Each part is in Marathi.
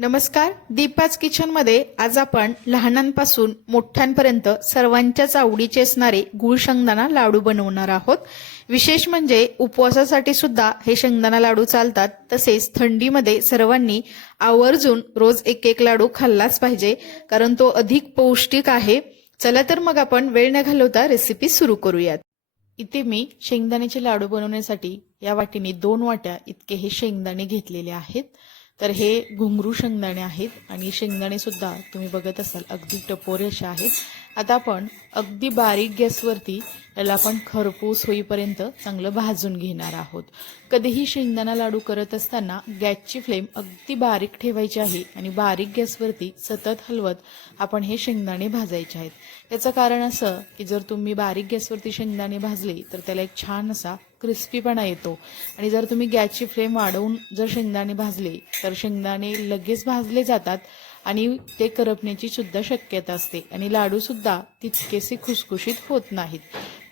नमस्कार. दीपाच किचनमध्ये आज आपण लहानांपासून मोठ्यांपर्यंत सर्वांच्याच आवडीचे असणारे गुळ शेंगदाणा लाडू बनवणार आहोत. विशेष म्हणजे उपवासासाठी सुद्धा हे शेंगदाणा लाडू चालतात. तसेच थंडीमध्ये सर्वांनी आवर्जून रोज एक एक लाडू खाल्लाच पाहिजे कारण तो अधिक पौष्टिक आहे. चला तर मग आपण वेळ न घालवता रेसिपी सुरू करूयात. इथे मी शेंगदाण्याचे लाडू बनवण्यासाठी या वाटीने दोन वाट्या इतके हे शेंगदाणे घेतलेले आहेत. तर हे घुंगरू शेंगदाणे आहेत आणि शेंगदाणेसुद्धा तुम्ही बघत असाल अगदी टपोरे असे आहेत. आता आपण अगदी बारीक गॅसवरती याला आपण खरपूस होईपर्यंत चांगलं भाजून घेणार आहोत. कधीही शेंगदाणा लाडू करत असताना गॅसची फ्लेम अगदी बारीक ठेवायची आहे आणि बारीक गॅसवरती सतत हलवत आपण हे शेंगदाणे भाजायचे आहेत. याचं कारण असं की जर तुम्ही बारीक गॅसवरती शेंगदाणे भाजले तर त्याला एक छान असा क्रिस्पीपणा येतो आणि जर तुम्ही गॅसची फ्लेम वाढवून जर शेंगदाणे भाजले तर शेंगदाणे लगेच भाजले जातात आणि ते करपण्याची सुद्धा शक्यता असते. आणि लाडूसुद्धा तितकेसे खुसखुशीत होत नाहीत.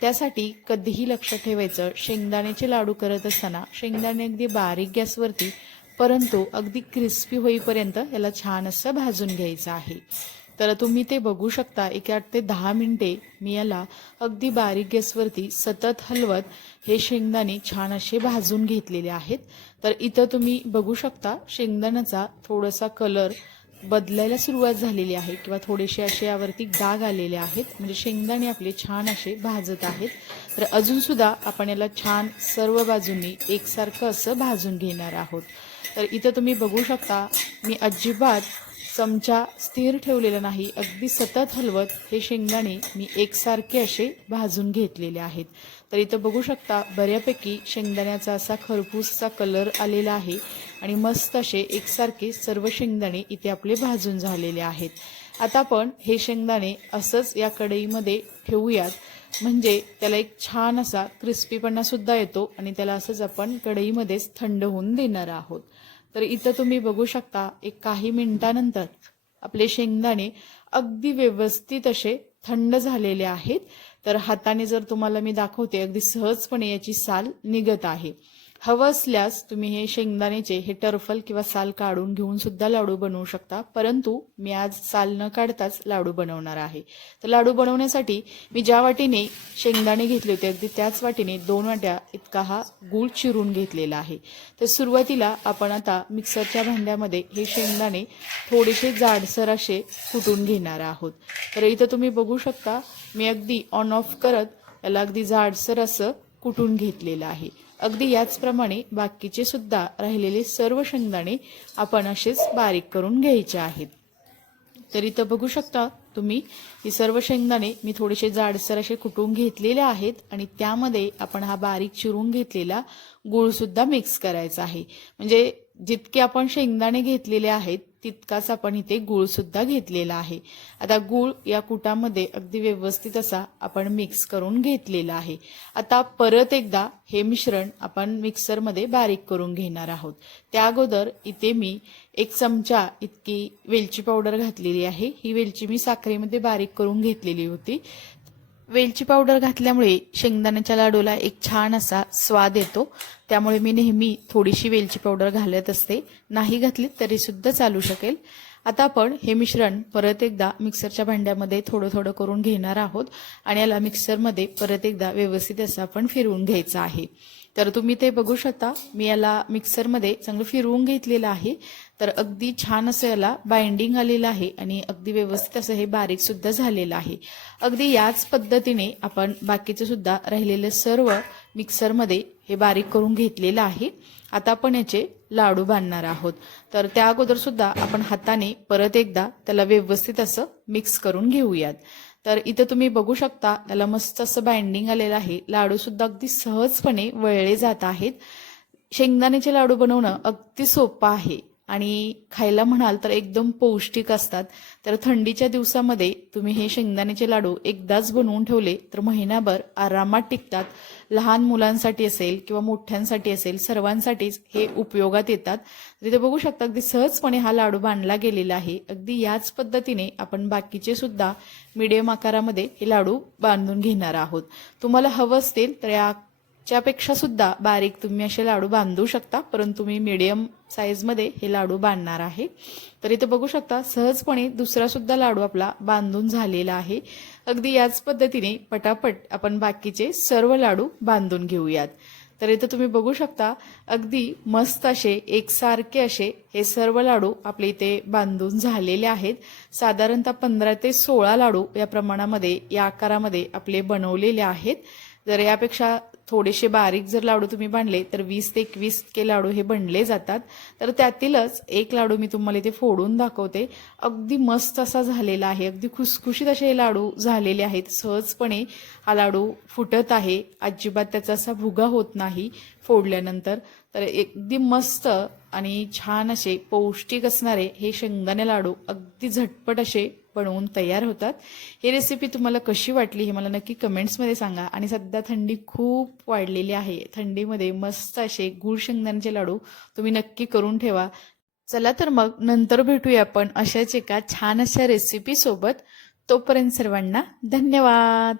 त्यासाठी कधीही लक्ष ठेवायचं शेंगदाण्याचे लाडू करत असताना शेंगदाणे अगदी बारीक गॅसवरती परंतु अगदी क्रिस्पी होईपर्यंत याला छान असं भाजून घ्यायचं आहे. तर तुम्ही ते बघू शकता. एक आठ ते दहा मिनिटे मी याला अगदी बारीक गॅसवरती सतत हलवत हे शेंगदाणे छान असे भाजून घेतलेले आहेत. तर इथं तुम्ही बघू शकता शेंगदाण्याचा थोडासा कलर बदलायला सुरुवात झालेली आहे किंवा थोडेसे असे यावरती डाग आलेले आहेत. म्हणजे शेंगदाणे आपले छान असे भाजत आहेत. तर अजूनसुद्धा आपण याला छान सर्व बाजूंनी एकसारखं असं भाजून घेणार आहोत. तर इथं तुम्ही बघू शकता मी अजिबात चमचा स्थिर ठेवलेला नाही अगदी सतत हलवत हे शेंगदाणे मी एकसारखे असे भाजून घेतलेले आहेत. तर इथं बघू शकता बऱ्यापैकी शेंगदाण्याचा असा खरपूसचा कलर आलेला आहे आणि मस्त असे एकसारखे सर्व शेंगदाणे इथे आपले भाजून झालेले आहेत. आता आपण हे शेंगदाणे असंच या कढईमध्ये ठेवूयात. म्हणजे त्याला एक छान असा क्रिस्पीपणा सुद्धा येतो आणि त्याला असंच आपण कढईमध्येच थंड होऊन देणार आहोत. तर इथं तुम्ही बघू शकता एक काही मिनिटानंतर आपले शेंगदाणे अगदी व्यवस्थित असे थंड झालेले आहेत. तर हाताने जर तुम्हाला मी दाखवते अगदी सहजपणे याची साल निघत आहे. हवं असल्यास तुम्ही हे शेंगदाण्याचे हे टर्फल किंवा साल काढून घेऊन सुद्धा लाडू बनवू शकता. परंतु मी आज साल न काढताच लाडू बनवणार आहे. तर लाडू बनवण्यासाठी मी ज्या वाटीने शेंगदाणे घेतले होते अगदी त्याच वाटीने दोन वाट्या इतका हा गूळ चिरून घेतलेला आहे. तर सुरुवातीला आपण आता मिक्सरच्या भांड्यामध्ये हे शेंगदाणे थोडेसे जाडसर असे कुटून घेणार आहोत. तर इथं तुम्ही बघू शकता मी अगदी ऑन ऑफ करत याला अगदी जाडसर असं कुटून घेतलेलं आहे. अगदी याचप्रमाणे बाकीचे सुद्धा राहिलेले सर्व शेंगदाणे आपण असेच बारीक करून घ्यायचे आहेत. तर इथं बघू शकता तुम्ही ही सर्व शेंगदाणे मी थोडेसे जाडसर असे कुटून घेतलेले आहेत आणि त्यामध्ये आपण हा बारीक चिरून घेतलेला गुळसुद्धा मिक्स करायचा आहे. म्हणजे जितके आपण शेंगदाणे घेतलेले आहेत तितकाच आपण इथे गूळ सुद्धा घेतलेला आहे. आता गूळ या कुटामध्ये अगदी व्यवस्थित असा आपण मिक्स करून घेतलेला आहे. आता परत एकदा हे मिश्रण आपण मिक्सरमध्ये बारीक करून घेणार आहोत. त्या अगोदर इथे मी एक चमचा इतकी वेलची पावडर घातलेली आहे. ही वेलची मी साखरेमध्ये बारीक करून घेतलेली होती. वेलची पावडर घातल्यामुळे शेंगदाण्याच्या लाडूला एक छान असा स्वाद येतो. त्यामुळे मी नेहमी थोडीशी वेलची पावडर घालत असते. नाही घातली तरीसुद्धा चालू शकेल. आता आपण हे मिश्रण परत एकदा मिक्सरच्या भांड्यामध्ये थोडं थोडं करून घेणार आहोत आणि याला मिक्सरमध्ये परत एकदा व्यवस्थित असं आपण फिरवून घ्यायचं आहे. तर तुम्ही ते बघू शकता मी याला मिक्सरमध्ये चांगलं फिरवून घेतलेलं आहे. तर अगदी छान असं याला बाइंडिंग आलेलं आहे आणि अगदी व्यवस्थित असं हे बारीक सुद्धा झालेलं आहे. अगदी याच पद्धतीने आपण बाकीचं सुद्धा राहिलेलं सर्व मिक्सरमध्ये हे बारीक करून घेतलेलं आहे. आता आपण याचे लाडू बांधणार आहोत. तर त्या अगोदर सुद्धा आपण हाताने परत एकदा त्याला व्यवस्थित असं मिक्स करून घेऊयात. तर इथं तुम्ही बघू शकता त्याला मस्त असं बाइंडिंग आलेलं आहे. लाडू सुद्धा अगदी सहजपणे वळले जात आहेत. शेंगदाण्याचे लाडू बनवणं अगदी सोपं आहे. आणि खायला म्हणाल तर एकदम पौष्टिक असतात. तर थंडीच्या दिवसामध्ये तुम्ही हे शेंगदाण्याचे लाडू एकदाच बनवून ठेवले तर महिनाभर आरामात टिकतात. लहान मुलांसाठी असेल किंवा मोठ्यांसाठी असेल सर्वांसाठीच हे उपयोगात येतात. तिथे बघू शकता अगदी सहजपणे हा लाडू बांधला गेलेला आहे. अगदी याच पद्धतीने आपण बाकीचे सुद्धा मिडियम आकारामध्ये हे लाडू बांधून घेणार आहोत. तुम्हाला हवं असतील तर या च्यापेक्षा सुद्धा बारीक तुम्ही असे लाडू बांधू शकता परंतु मी मीडियम साईजमध्ये हे लाडू बांधणार आहे. तर इथे बघू शकता सहजपणे दुसरा सुद्धा लाडू आपला बांधून झालेला आहे. अगदी याच पद्धतीने पटापट आपण बाकीचे सर्व लाडू बांधून घेऊयात. तर इथं तुम्ही बघू शकता अगदी मस्त असे एकसारखे असे हे सर्व लाडू आपले इथे बांधून झालेले आहेत. साधारणतः पंधरा ते सोळा लाडू या प्रमाणामध्ये या आकारामध्ये आपले बनवलेले आहेत. जर यापेक्षा थोडेसे बारीक जर लाडू तुम्ही बांधले तर वीस ते एकवीस के लाडू हे बनले जातात. तर त्यातीलच एक लाडू मी तुम्हाला इथे फोडून दाखवते. अगदी मस्त असा झालेला आहे अगदी खुसखुशीत असे हे लाडू झालेले आहेत. सहजपणे हा लाडू फुटत आहे. अजिबात त्याचा असा भुगा होत नाही. फोडल्यानंतर तर अगदी मस्त आणि छान असे पौष्टिक असणारे हे शेंगदाणे लाडू अगदी झटपट असे बनवून तयार होतात. ही रेसिपी तुम्हाला कशी वाटली हे मला नक्की कमेंट्समध्ये सांगा. आणि सध्या थंडी खूप वाढलेली आहे. थंडीमध्ये मस्त असे गुळ शेंगदाण्याचे लाडू तुम्ही नक्की करून ठेवा. चला तर मग नंतर भेटूया आपण अशाच एका छान अशा रेसिपीसोबत तोपर्यंत सर्वांना धन्यवाद.